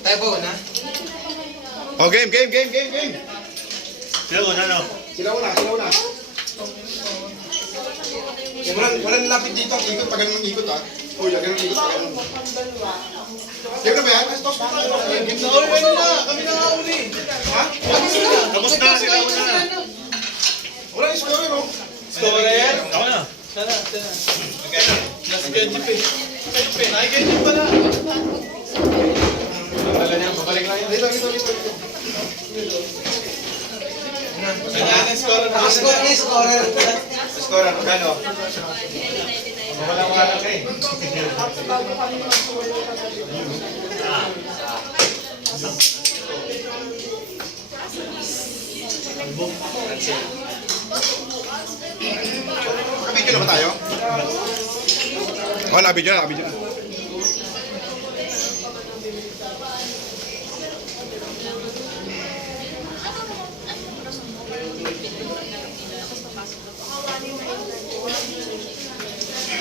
Tayo ba una? Oh, game. Sila una, no? Sila una. Walang lapit dito ang ikot, pag ganun ang ikot ah. Uy, ganun ang ikot, pag ganun. Game na ba yan? Toss mo tayo. Nauli na! Kami na nga uli! Ha? Tapos na, sila una. Walang score, no? Scorer? Ako na. Sana. Nasa Genji pa eh. Kayo pa eh, naki-Genji pala. Wala niya, babalik lang yan. Dito. Kanya na scorer. Scorer. Score, ano gano? Wala ka eh. Kabidyo na ba tayo? Oh, nabidyo na.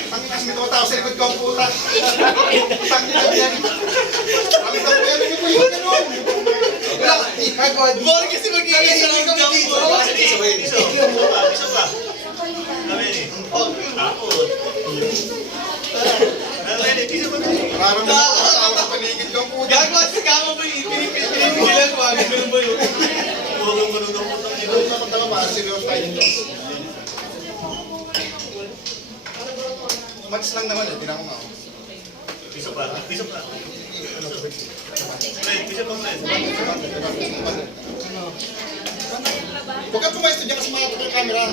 Panginoon, may tumatawa sa likod ko ang puta. Panginoon yan. Panginoon yan, may puyo na nun. Bawal kasi mag-iisa ng jump ball. Isa pa. Kami ni. Tapos. Isa pa. Parang may tumatawa sa paligid ko ang puta. Gagawa si Kama ba yung pinipigilan ko? Ganun ba yun? Ganun ang putang ina. Ito naman tama para seryoso tayo dito. Match lang naman eh, tinan ko nga. Isa pa. Pre, isa pa, pre. Huwag ka pumayos dyan kasi makatok yung camera.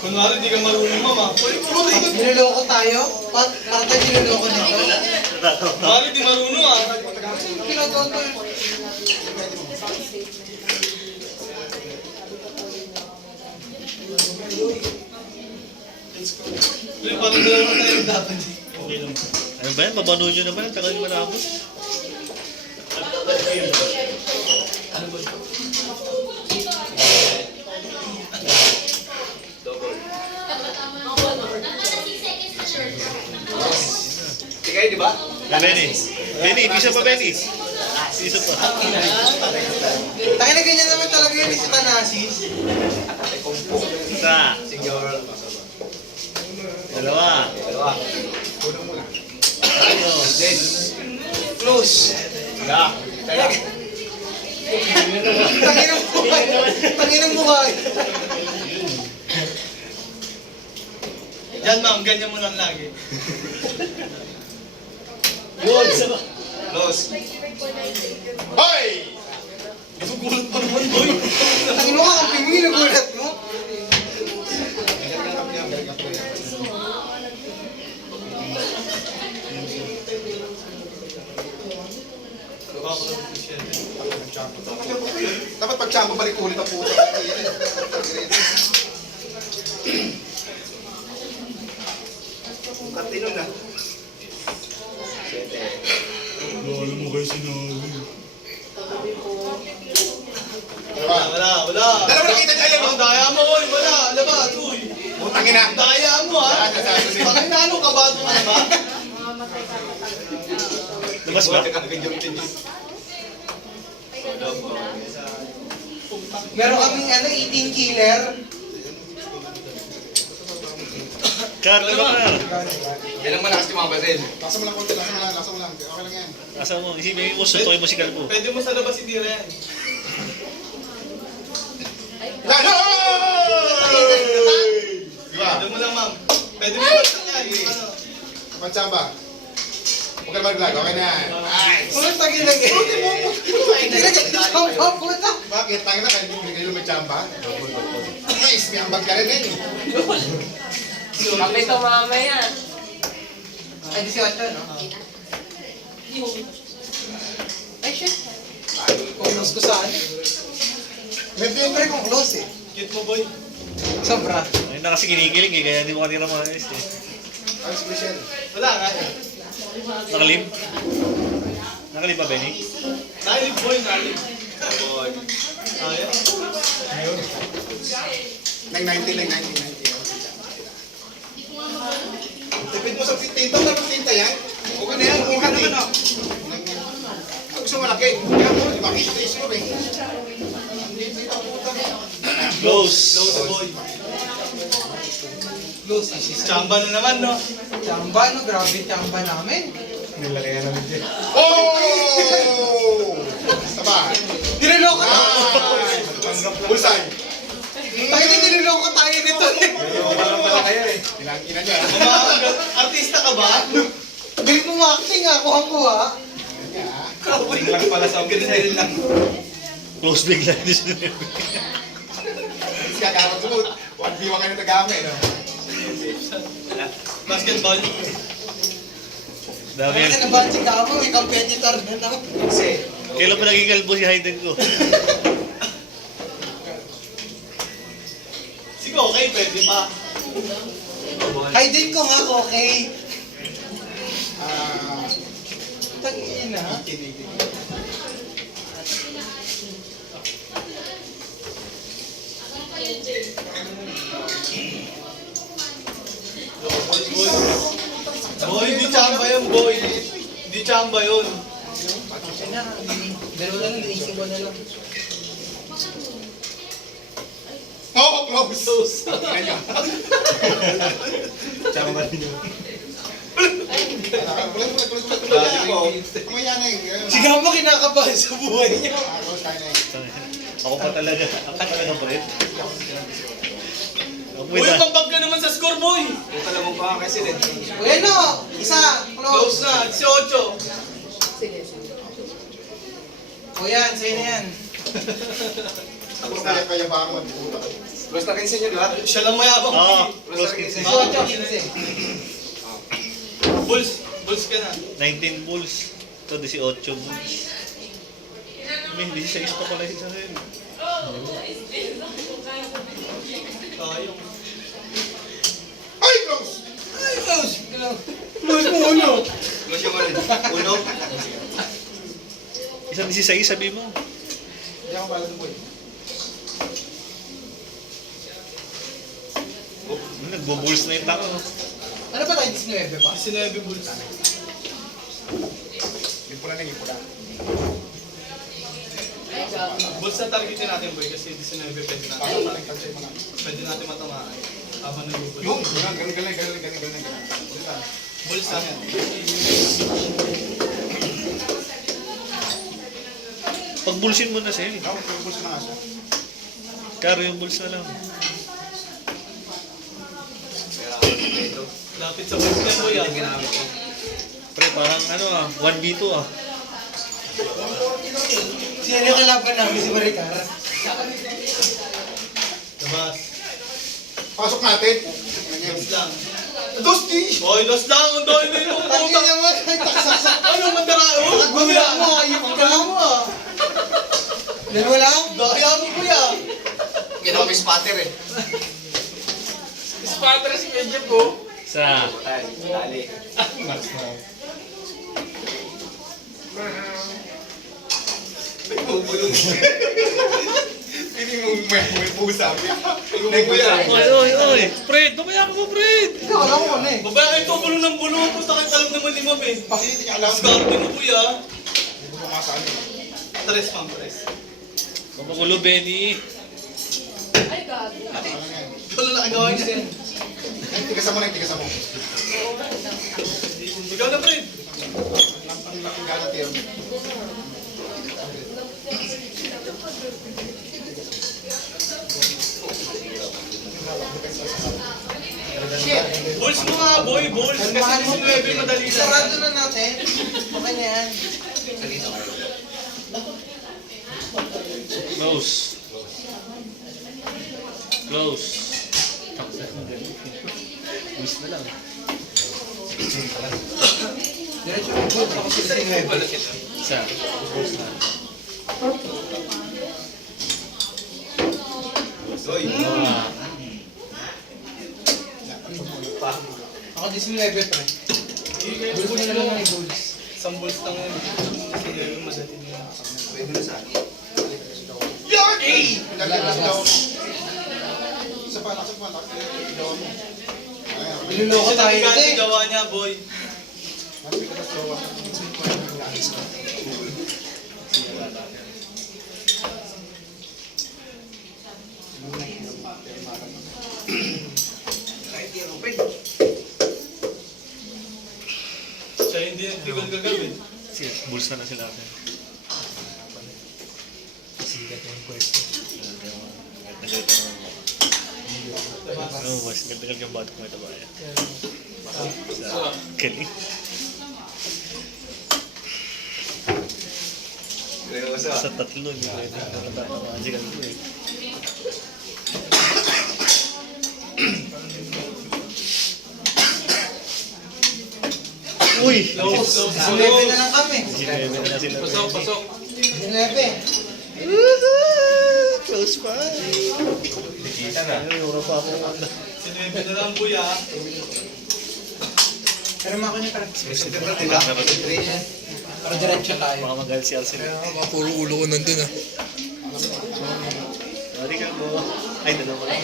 Kunwari, di ka marunong mama. Niloloko tayo? Para tayo niloloko nito? Kunwari, di marunong ah. Kinatonto. Pre, parang dalawa tayo dapat. Okay lang. Ano ba yan? Babano nyo naman. Ang tagal nyo malapos. Tingay, di ba? Benny, isa pa, Benny. Isa pa. Tayo na ganyan naman talaga yun si Tanasis. Isa. Dalawa. Unang muna. Ayos. Close. Tanginang buhay. Tanginang buhay. Yan ma'am, ganyan mo lang lagi. Yun, isa pa. Close. Hoy! Nagugulat pa naman, boy. Tangin mo ka, ang pingi, nagulat mo. Dapat pag-champa balik ulit ang puta. Katino na. Lalo mo kayo sinabi. Wala. Dalawa nakita niya yan. Ang daya mo, boy. Wala. Labas, uy. Putang ina. Ang daya mo, ha. Bakit na ano, kabado ka na ba? Labas ba? Meron kaming eating killer. Carl, ano ka? Yan ang malakas yung mga basil. Lasa mo lang konti, lasa mo lang. Okay lang yan. Asa mo? Isipin mo, suntokin mo si Calvo. Pwede mo sa labas itira yan. Lalo! Diba? Pwede mo lang, ma'am. Pwede mo lang sa yan. Ano? Pag-chamba. Huwag ka maglag, okay na yan. Nice! Puta, tagin-lag eh. Ginagay, puta. Bakit? Tangin na kayo, hindi kayo may chamba? Nice! May ambag ka rin eh. Kami ito mamaya. Ay, 18, no? Ay, shit. Close ko saan? Siyempre kung close eh. Cute mo, boy. Sobra. Ayun na kasi kinikilig eh, kaya hindi mo kanina maayos eh. Ang special. Wala nga. Nakalim? Nakalim ba, Benny? Nalib, boy. Boy. Ayun. 990. tinta, dapat tinta yan. Okay na yan, okay naman ah. Gusto malaki. Kaya mo, di ba kita iscore eh. Close. Close boy. Close assist. Chamba na naman, no? Chamba, no? Grabe chamba namin. Oh! Taba. Niloloko tayo. Bullseye. Tayo na niloloko tayo nito. Kinakina niya. Artista ka ba? Galing mo acting ah, kuhang-kuha. Kawin lang pala sa ganun lang. Close bigla. Kakaroon sumut. Huwag diwa kayo nagamit. Basketball. Dami Kaya yan. na ba si Gabo, may competitor na na. Kailan pa naging kalbo si Hayden ko? Sige, okay, pwede pa. Hayden ko nga, okay. Tangin na. Boy, di chamba yun, boy. Di chamba yun. Dalawa lang, iniisip ko na lang. Oh, close. Close. Kanya. Tsaka ba rin yun? Mamaya na eh. Si Gabo kinakabahan sa buhay niya. Close tayo na eh. Ako pa talaga. Ako pa talaga, Brett. Uy, pambag ka naman sa score, boy. O yan o, isa, Close close. na, 18. O yan, sa'yo na yan. Ako kaya ba ako magputa? Close na 15 nyo lahat. Siya lang mayabang. Oo, boy. close 18, 15. Bulls ka na. 19 bulls. Ito, 18 bulls. May 16 pa pala sa akin. Tayo. Ay, close! Ay, close. Close mo uno. Close yung uno. Isang 16, sabi mo. Hindi ako pala boy. Nagbo-bulls na yung tao. Ano ba tayo, 19 ba? 19 Bulls. Yung pula na yung pula. Bulls na targetin natin, boy, kasi 19 pwede natin. Parang maling touch mo na. Pwede natin matamaan. Habang nag-bulls. Yung, galing. Bulls na yan. Pag bullsin mo na, Sel. Ako, pagpulsa na nga siya. Karo yung bulls na lang. Lapit sa bulls na, boy, ah. Pre, parang ano ah, 1v2 ah. Sino yung kalaban namin si Maricar? Labas. Pasok natin. Dos lang. Dosti! Boy, dos lang. Ang dami na yung Tangin puta. naman, nagtaksak. Ano, mandara? Oh, Wala mo, ayun ka mo ah. Dalawa lang? Daya mo, kuya. Ginawa may spatter eh. Spatter si Medyo po. Sa Ay, dali. Hindi mo may pusa. May pusa. Oy, Fred, mamaya ka mo, Fred! Ikaw, alam mo na eh. Babae ito, bulo ng bulo. Punta kayo talag naman lima, eh. Hindi niya alam. Discarte mo, kuya. Hindi mo makasaan yun. Tres, ma'am, tres. Papagulo, Benny. Ano yan? Ito lang nakagawa niya. Tigasan mo na yung tigasan mo. Ikaw na, Fred. Ang laking gana tiyo. Shit. Bulls mo nga, boy, bulls. Kasi Kalmahan mo, 19 madali lang. Sarado na natin. Okay na yan. Close. Close. Bulls na lang. Diretso mo good. Ako si 19. Isa. Bulls na. Oy. Ako 19 pre. Bulls na lang ng bulls. Isang bulls lang yun. Kasi yung madali niya. Pwede na sa akin. Yan! Pinaglagas daw mo. Isa pa, isa pa. Daw mo. Niloloko Kasi tayo nabigaan ito yung eh. gawa niya, boy. Siya hindi nagtigal kagabi. Bulls na sila. Sikat yung pwesto. Nagalit na naman. Oo, mas nagtagal yung bato ko ito ba? Sa galing. Sa tatlo, hindi ko ito nakatamaan siya ganito eh. Uy! Sinebe na lang kami. Sinebe na sila. Pasok, pasok. Sinebe. Close pa. Kita na. Ayun, pa ako. Sinuwebe na lang buya. Pero mako niya parang. Diba? Para diretso tayo. Baka magalit si Arsenal. Puro ulo ko nandun ah. Sorry ka mo. Ay, dalawa lang.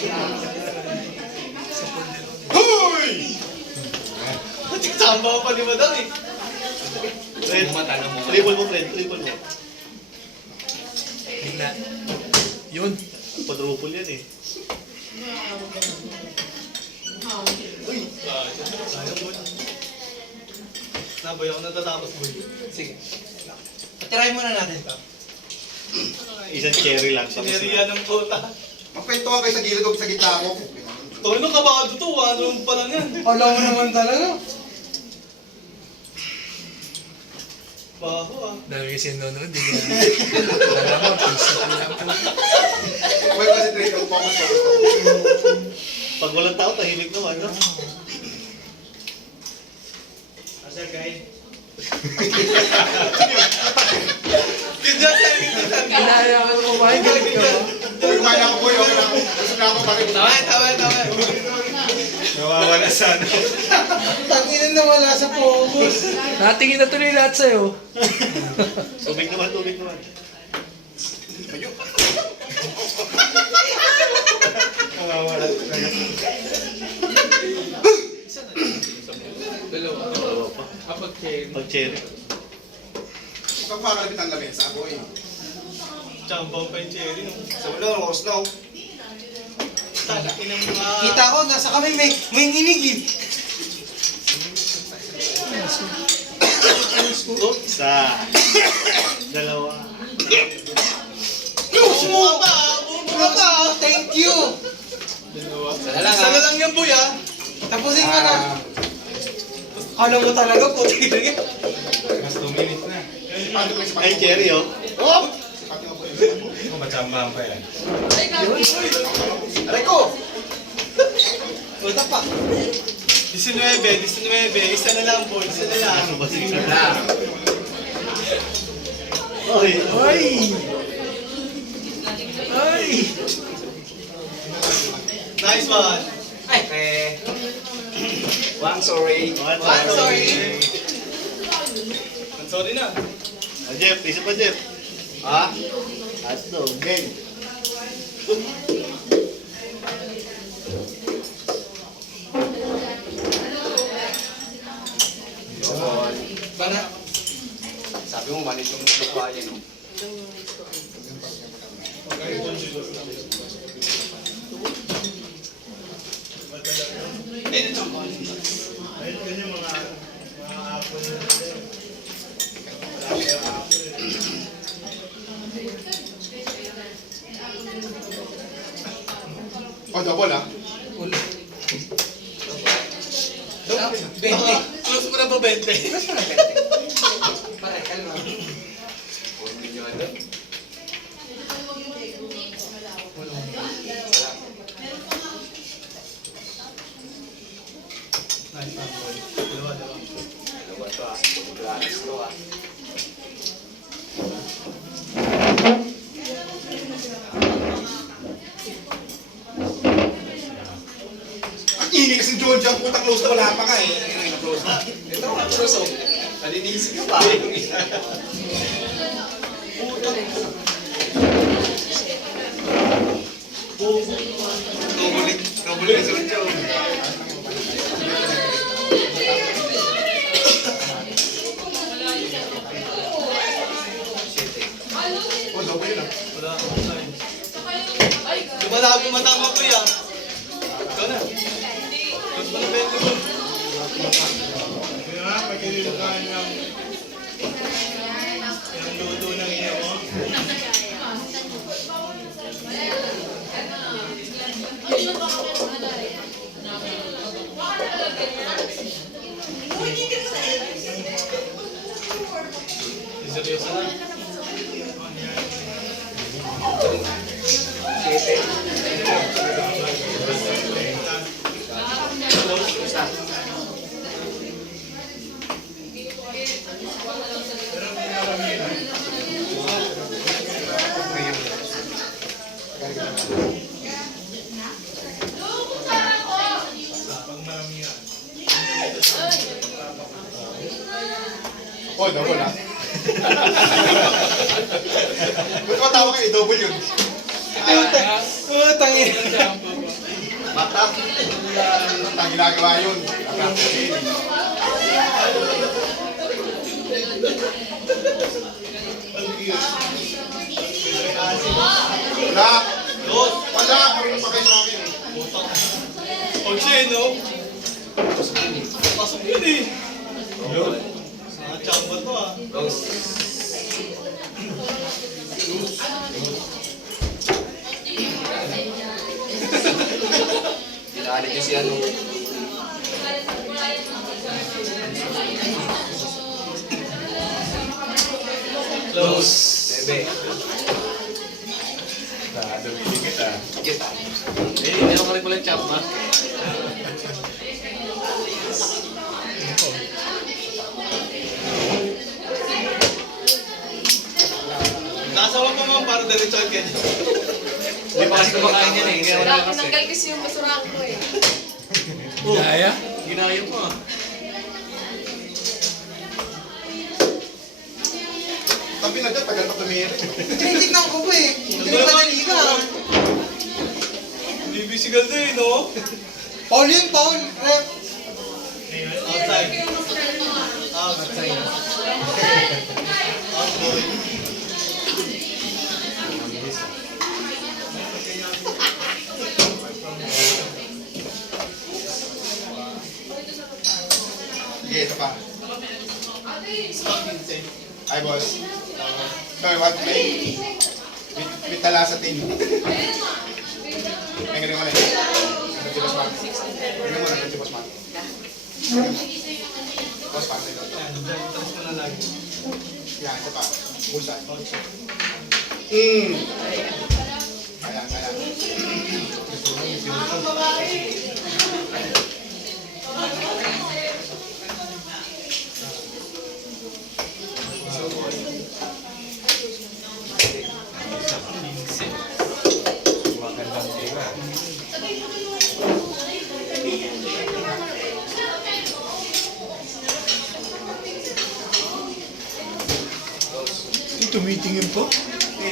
Hoy! Samba pa ni Madam eh. Friend, triple mo, friend. Triple mo. Tingnan. Yun. Quadruple yan eh. Uy! Sayang mo. Nabay ako natatapos boy. Sige. Patirahin muna natin ito. Isang cherry lang. Tapos Sineriya ng kota. Magkwentuhan kayo sa gilid o sa gitna ako. Tono, kabado to. Ano pa lang yan. Kala mo naman talaga. Baho ah. Dahil kasi nanonood, di ka. Alam mo, piso ko lang po. Well, kasi trade of focus. pag walang tao, tahimik naman, no? Ganyan sa inyo. Inaya ko kumain, galit ka ba? Boy, kumain ako, boy. Okay na ako. Gusto na ako, bakit? Tama. Nawawala sa ano. Tanginan na wala sa focus. Natingin na tuloy lahat sa'yo. Tubig naman. Nawawala talaga. Dalawa. Dalawa pa. Kapag cherry. Pag cherry. Ikaw makakalapit ang lamesa, boy. Chambang pa yung cherry. No? Sa ulo, rose na. Talakin ng mga... Kita ko, nasa kami may nginig eh. Isa. Dalawa. Bumuha pa! Bumuha pa! Thank you. Isa na lang yung buya. Tapusin ka na. Kala mo talaga, puti na yan. Mas 2 minutes na. Paano ko yung Ay, cherry, oh. Oh! Paano ko yung Kung matsambahan pa yan. Aray ko! Puta pa. 19. Isa na lang po. Isa na lang. Ano ba siya? Oy. Ay! Ay! Nice one. Okay. One sorry. One, Sorry. Sorry na. Ah, Jeff, isa pa, Jeff. Ha? Hotdog. Game. Bana. Sabi mo, manis yung mukha niya, no? Oh, double ah. Ulo. Close mo na ba 20? Pare, kalma. 4 million doon. Nice one, boy. Dalawa. Dalawa to ah. Glass to ah. Ang ingay kasi John Jam, puta close na wala pa nga eh. Close na. Ito nga, Truso. Naninisig ka pa. Tubulik sa Joe. Seryoso na. Oh, double ah. Ba't matawa kayo? Double yun. Tangin. Mata. Ang ginagawa yun. Wala. Dos. Wala. Marunong pa kayo sa akin. Pag siya, no? Pasok yun eh. Chamba to ah. Rose. Kinalit niyo si ano. Close. Bebe. Kita. Eh, meron ka rin pala chop, ha? Nasawa pa mga para diretso ang kanya. Hindi pa kasi kumakain yan eh. Kaya wala kasi. Tinanggal kasi yung basurahan ko eh. Gaya? Ginaya mo ah. Tabi na dyan, tagal pa tumiri. Tinitignan ko pa eh. Hindi na kanina. Bibisigal na eh, no? Paul yun, Paul. Rep. Outside. Outside. Outboy. Sige, ito pa. Insane. Hi, boss. Sir, what play? With talasatin. Ay, ganun mo na. Ano si Boss Mark? Ganun mo na, ano si Boss Mark? Boss Mark, ito. Yan, dyan. Talas mo na lagi. Yan, ito pa. Bullseye. Outside. Kaya, kaya. Tumitingin po.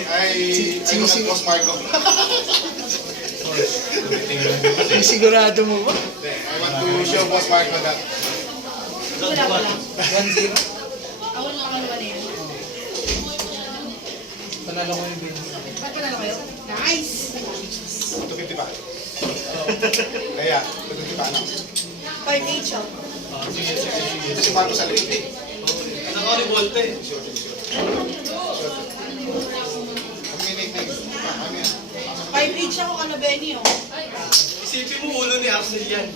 Ay, ano ka, Boss Marco? Sigurado mo ba? I want to show Boss Marco that. Wala, wala. 1-0. Ako lang naman naman yan. Panalo ko yung bin. Ba't panalo kayo? Nice! 250 pa. Kaya, 250 pa, ano? 5-8 siya. Sige, sige, sige. Ito si Marco sa likod eh. Naka-revolte eh. Ang nickname. Ano yan? 5-8 siya kung ano Benny oh. Isipin mo ulo ni Arcel yan.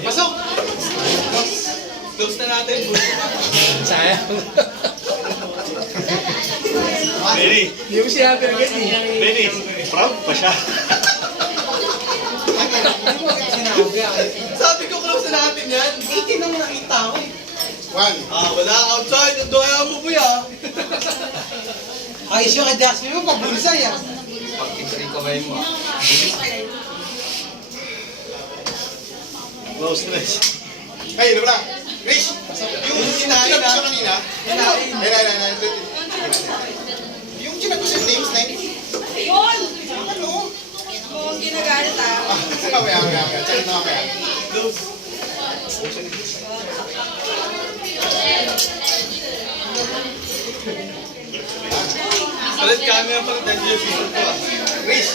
Pasok! Close na natin. Sayang. Benny, Hindi mo sinabi agad eh. Benny, proud pa siya. Sinabi ah. Sabi ko close na natin yan. 18 ang nakita ko eh. 1. Wala outside. Ang doya mo po ya. Ay, siya kay Daxby mo, pabulsay ah. Pag-ibig kamay mo ah. Close stretch. Hey, ano ba? Rich! Yung sinabi ko kanina, yung sinabi ko sa names na yun, Yun! ano? Kung ginagalit ah. Mamaya. Check na mamaya. Close. Palit camera pa rin tayo yung season ko ah. Rich!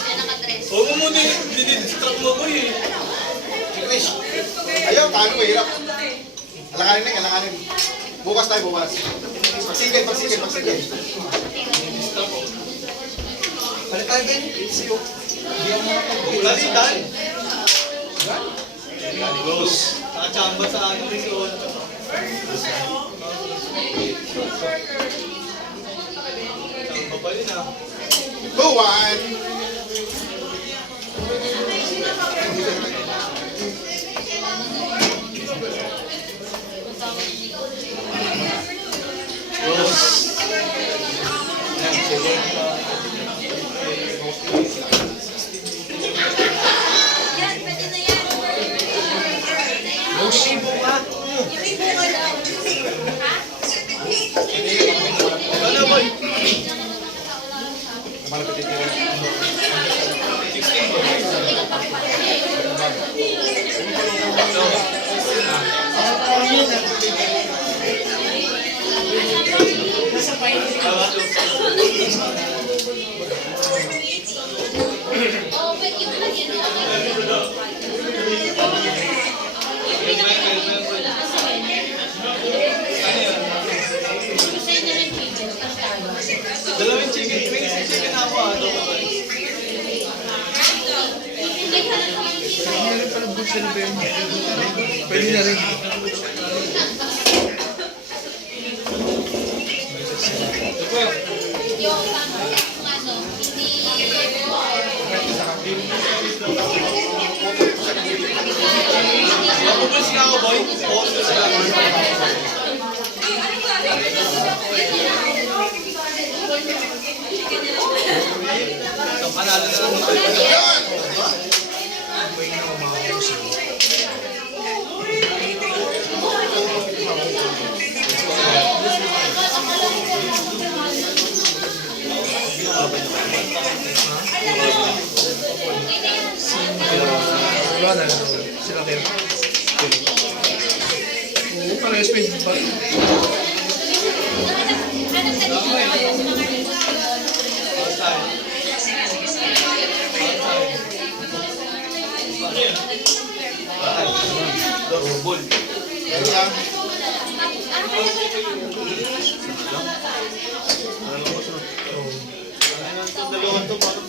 Huwag mo muna dinidistract mo ko eh. Finish. Ayaw, talo, mahirap. Alakanin na, alakanin. Bukas tayo, bukas. Pagsigil. Balik tayo, Ben. Siyo. Balitan. Nakachamba sa ano, si Ocho. Chamba pa yun ah. 2-1. Ano boy? Dalawang chicken wings, chicken ako ah. Meron pala bulsa na Ben. Pwede na rin. Mapupulis ka ako boy. Mapupulis ka ako. So, panalo na lang tayo. Wala na. Sila din. Oo, parehas pa yung ba't? Double. Meron lang. Dalawang to parang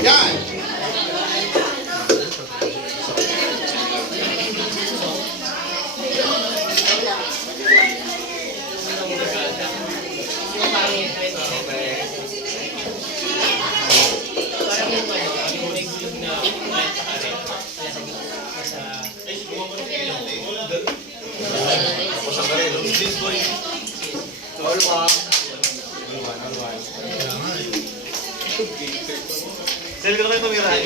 Yan. Saan ka naman tumirahan?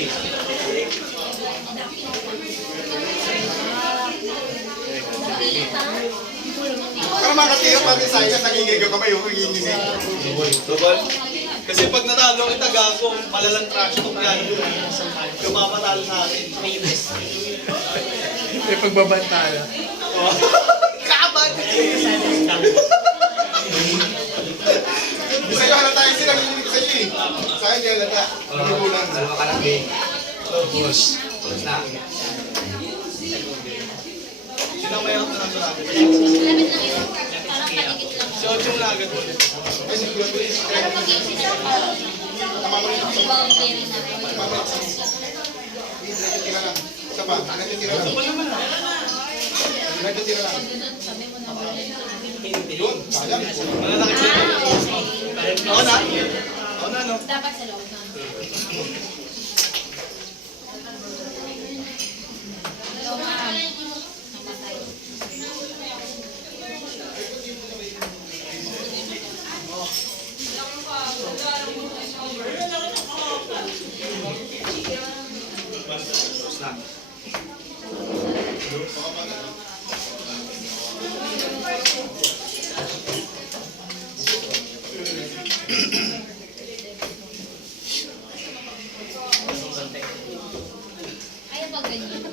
Para makatira pati sa inyo, nagigil ka pa yung hingingin. double. Kasi pag natalo kita gago, malalang trash talk yan. Yung mapatalo sa akin. May pagbabanta na. Kaban! Sa'yo halata yung sila, nanginig sa'yo eh. Sa akin, yung halata. Nagugulan. Sino may ako na sa akin? Malapit lang yun. Parang paligid lang. Si Ocho na agad ulit. Ay, si Kuya Luis. Pero pag yung sinama, boundary na. Diretso tira lang. Isa pa, diretso tira lang. Diretso tira lang. Yun, sayang. Malalaki siya. Ako na? Ako na, no? Dapat sa loob na. Namatay. Ayaw pag ganyan.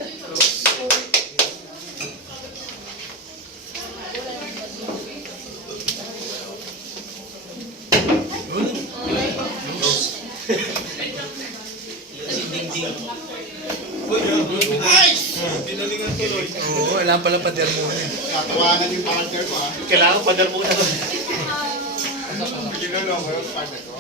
Nice! Binalingan tuloy. Oo, alam pala pader mo yun. Tatawanan yung partner ko, ah. Kailangan padar mo na to. Ginulong ko yung partner ko.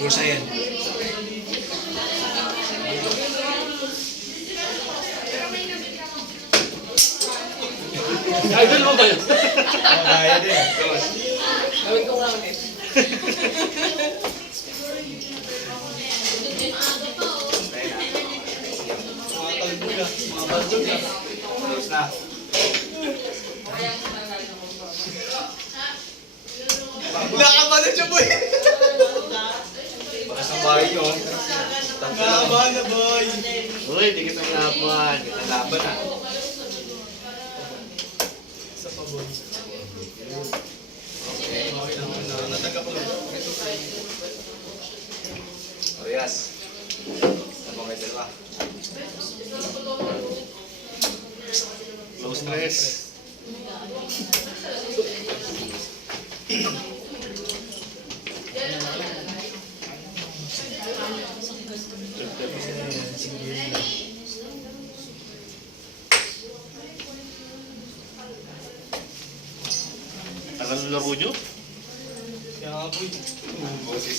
Bulsa yan. Idol mo ba yun? Kaya din. Gawin ko nga ulit. Mga talbuga, mga balduga. Close na. Nakamalan siya, boy! Baka sa bahay nyo. Nakamalan na, boy! Uy, di kita laban. Kita laban ah. Isa pa, boy. Okay. Natagap ko. Orias. Sabang kayo dalawa. Low stress. Tagal ng laro nyo? Kaya nga, boy. Boses.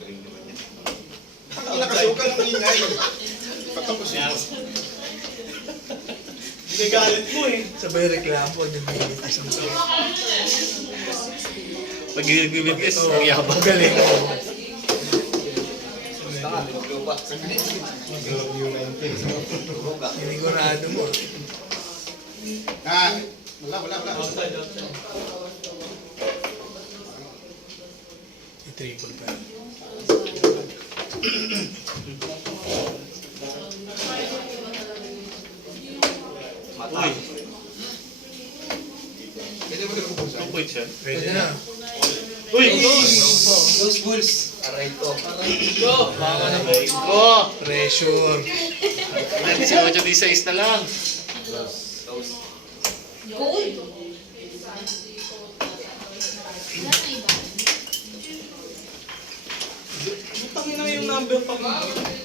Galing naman yan. Ang nakasukan ng ingay. Patapos yun. Ginagalit mo eh. Sabay reklamo pag nag-minute isang tao. Pag nagbibigis, ang yabang. Galing. Lupa. Lupa. Sinigurado mo. Ah, wala. Outside, outside. I-triple pa. Mata. Pwede mo din kubusan. 2 points yan. Pwede na. Uy! Those bulls. Aray ko. Baka na boy ko! Pressure. Ilan si 8-16 na lang. Close. Gold. Butangin na yung number pa mo.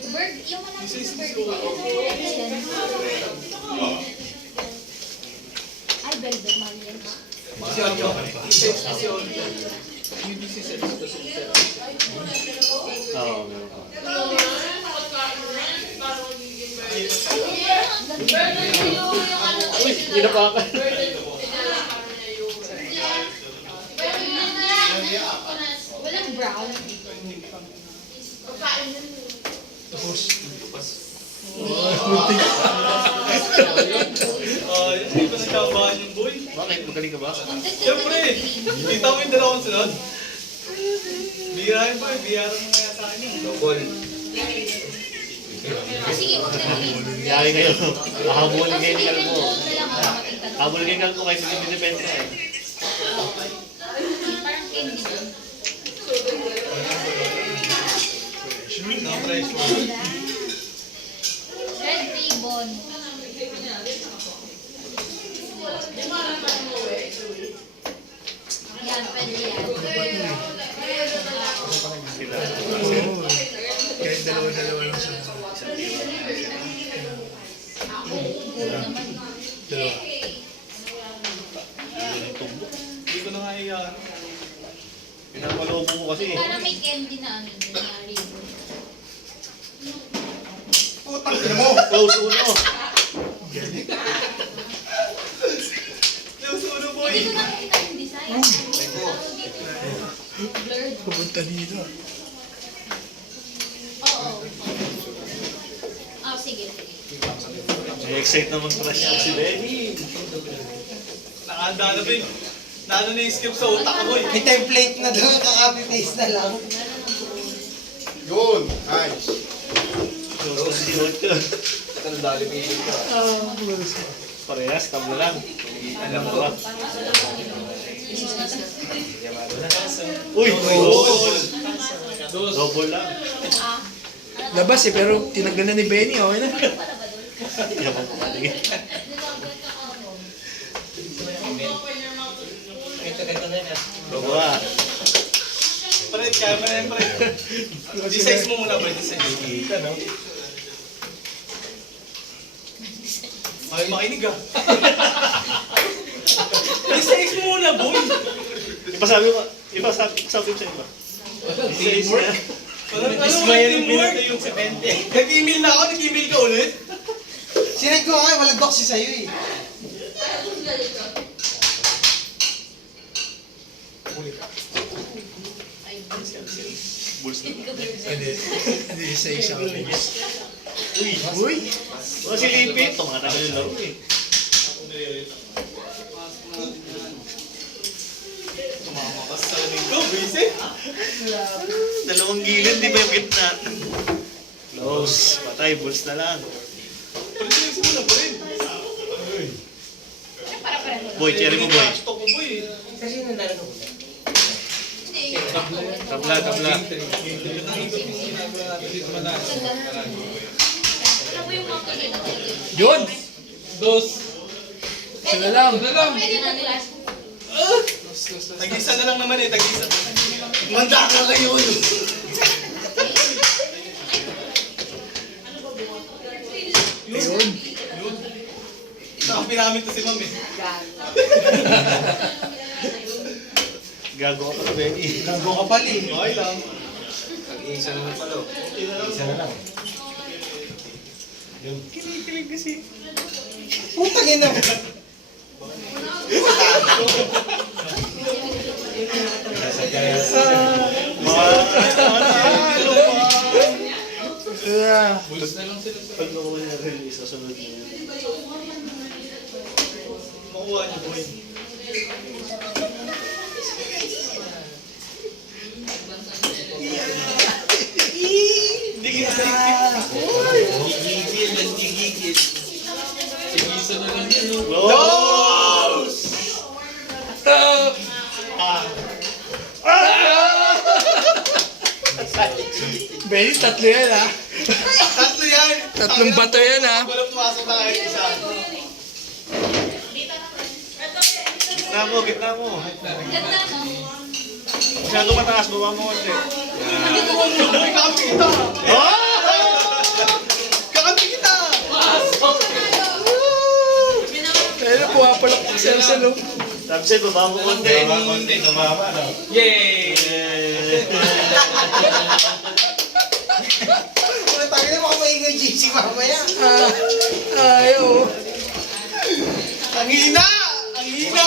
Bird, yung mga This is bird. so- Ay, velvet, mali yan. Kasi ano? Kasi Oo, meron ka. Uy, ginapakan. Walang brown. Tapos. yan. Hindi pa nagkabahan yung boy. Bakit? Magaling ka ba? Siyempre, kita mo yung dalawang sunod. Bihirahin po eh, bihara mo nga sa akin. Double. Sige, huwag na rin. Yari kayo. Hahabulin kayo ni Kalbo. Gold na lang ako makita. Habulin kayo ni Kalbo kahit hindi depende eh. Parang candy din. No pressure. Red ribbon. Yan, pwede yan. Sila. Oo. Kahit dalawa-dalawa lang sa dalawa. Hindi ko na nga iyan. Pinapalobo mo kasi eh. Parang may candy na ano din na ribbon. Putang ina mo! Close uno. Yung suno boy. Hindi ko nakita yung design. Blurred. Pupunta dito. Excite naman crush niya si Benny. Nakahanda na ba yun? Lalo na yung skip sa utak ko eh. May template na doon, kaka-copy paste na lang. Yun. Nice. Sinuot ko. Parehas, tablo lang. Alam mo ba? Uy! Double lang. Labas eh, pero tinanggal na ni Benny, okay na. Yaman ko paligid. Bago ka. Pred, kaya mo na yan, pred. D6 mo muna, pred. D6. Ay, makinig ah. D6 mo muna, boy. Ipasabi ko sa iba. Teamwork? Anong teamwork? Nag-email na ako, nag-email ka ulit? Sinag ko nga, walang doxy sa'yo eh. Bulls na. Hindi, isa-isa. Uy! Uy! O si Lipit. Tumakata ko yung laro eh. Tumama ka sa saling ko, busy. Dalawang gilid, di ba yung gitna? Close. Patay, Bulls na lang. Pred, D6 mo na, pred. Boy, cherry mo boy. Trash talk mo, boy. Tabla, tabla. Ano mo yung mga kanina talaga? Yun! Isa na lang. Pwede na nila. Tag-isa na lang naman eh, tag-isa. Manda ka kayo yun. Yun. Nakapinamit to si ma'am eh. Gago ka pala, Benny. Gago ka pala eh. Okay lang. Isa naman pala. Isa na lang. Kinikilig kasi. Putang ina. Pag nakuha niya rin, isasunod niya. Makuha niyo, boy. Hindi kita. Gigigil, nagigigil. Sigisa na lang yan. Close! Benny, tatlo yan ha. Tatlo yan! Tatlong bato yan ha. Wala pumasok na kahit isa. Gitna mo, gitna mo. Ganda, no? Masyado mataas, baba mo konti. Boy, kakampi kita! Kakampi kita! Pero pumapalak ko sa loob. Tapos baba mo konti. Konti, tumama na. Yay! Wala tayo na baka maingay GC mamaya. Ayaw. Ang hina! Ang hina!